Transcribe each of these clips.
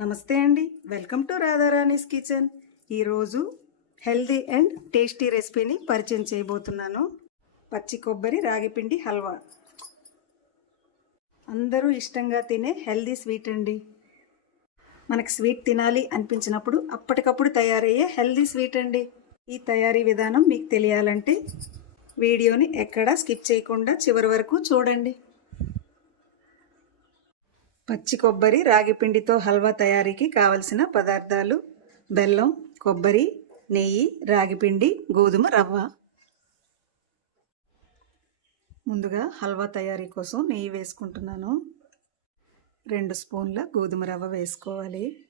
నమస్తే అండి. Welcome to Radharani's kitchen. ఈరోజు హెల్దీ అండ్ టేస్టీ రెసిపీని పరిచయం చేయబోతున్నాను. పచ్చి కొబ్బరి రాగిపిండి హల్వా. అందరూ ఇష్టంగా తినే హెల్దీ స్వీట్ అండి. మనకు స్వీట్ తినాలి అనిపించినప్పుడు అప్పటికప్పుడు తయారయ్యే హెల్దీ స్వీట్ అండి. ఈ తయారీ విధానం మీకు తెలియాలంటే వీడియోని ఎక్కడా స్కిప్ చేయకుండా చివరి వరకు చూడండి. పచ్చి కొబ్బరి రాగి పిండితో హల్వా తయారీకి కావలసిన పదార్థాలు బెల్లం కొబ్బరి నెయ్యి రాగిపిండి గోధుమ రవ్వ. ముందుగా హల్వా తయారీ కోసం నెయ్యి వేసుకుంటున్నాను. రెండు స్పూన్ల గోధుమ రవ్వ వేసుకోవాలి.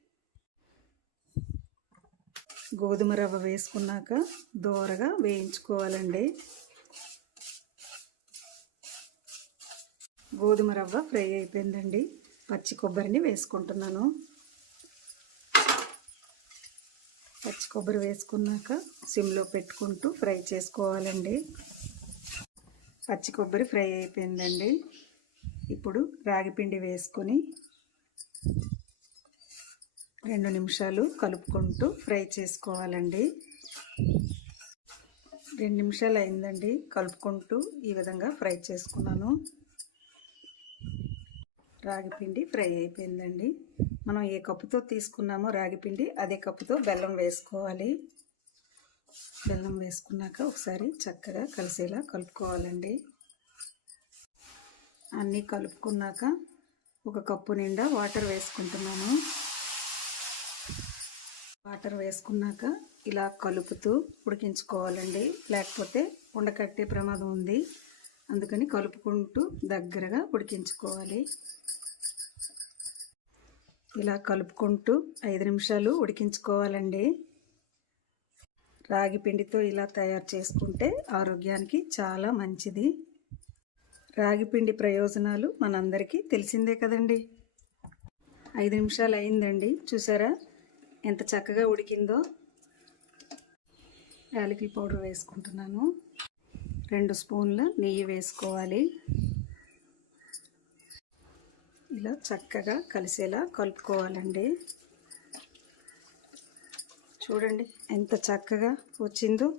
గోధుమ రవ్వ వేసుకున్నాక దోరగా వేయించుకోవాలండి. గోధుమ రవ్వ ఫ్రై అయిపోయిందండి. పచ్చి కొబ్బరిని వేసుకుంటున్నాను. పచ్చి కొబ్బరి వేసుకున్నాక సిమ్లో పెట్టుకుంటూ ఫ్రై చేసుకోవాలండి. పచ్చి కొబ్బరి ఫ్రై అయిపోయిందండి. ఇప్పుడు రాగిపిండి వేసుకొని రెండు నిమిషాలు కలుపుకుంటూ ఫ్రై చేసుకోవాలండి. రెండు నిమిషాలు అయిందండి. కలుపుకుంటూ ఈ విధంగా ఫ్రై చేసుకున్నాను. రాగిపిండి ఫ్రై అయిపోయిందండి. మనం ఏ కప్పుతో తీసుకున్నామో రాగిపిండి అదే కప్పుతో బెల్లం వేసుకోవాలి. బెల్లం వేసుకున్నాక ఒకసారి చక్కగా కలిసేలా కలుపుకోవాలండి. అన్నీ కలుపుకున్నాక ఒక కప్పు నిండా వాటర్ వేసుకుంటున్నాను. వాటర్ వేసుకున్నాక ఇలా కలుపుతూ ఉడికించుకోవాలండి. లేకపోతే ఉండకట్టే ప్రమాదం ఉంది. అందుకని కలుపుకుంటూ దగ్గరగా ఉడికించుకోవాలి. ఇలా కలుపుకుంటూ ఐదు నిమిషాలు ఉడికించుకోవాలండి. రాగి పిండితో ఇలా తయారు చేసుకుంటే ఆరోగ్యానికి చాలా మంచిది. రాగి పిండి ప్రయోజనాలు మనందరికీ తెలిసిందే కదండి. ఐదు నిమిషాలు అయిందండి. చూసారా? ఎంత చక్కగా ఉడికిందో. యాలకి పౌడర్ వేసుకుంటున్నాను. రెండు స్పూన్ల నెయ్యి వేసుకోవాలి. ఇలా చక్కగా కలిసేలా కలుపుకోవాలండి. చూడండి ఎంత చక్కగా వచ్చిందో.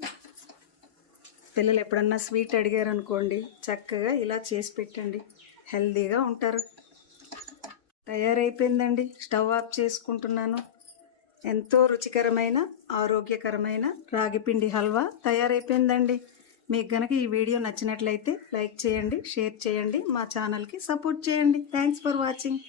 పిల్లలు ఎప్పుడన్నా స్వీట్ అడిగారు అనుకోండి చక్కగా ఇలా చేసి పెట్టండి. హెల్దీగా ఉంటారు. తయారైపోయిందండి. స్టవ్ ఆఫ్ చేసుకుంటున్నాను. ఎంతో రుచికరమైన ఆరోగ్యకరమైన రాగిపిండి హల్వా తయారైపోయిందండి. మీకు గనక ఈ వీడియో నచ్చినట్లయితే లైక్ చేయండి షేర్ చేయండి మా ఛానల్కి సపోర్ట్ చేయండి. Thanks for watching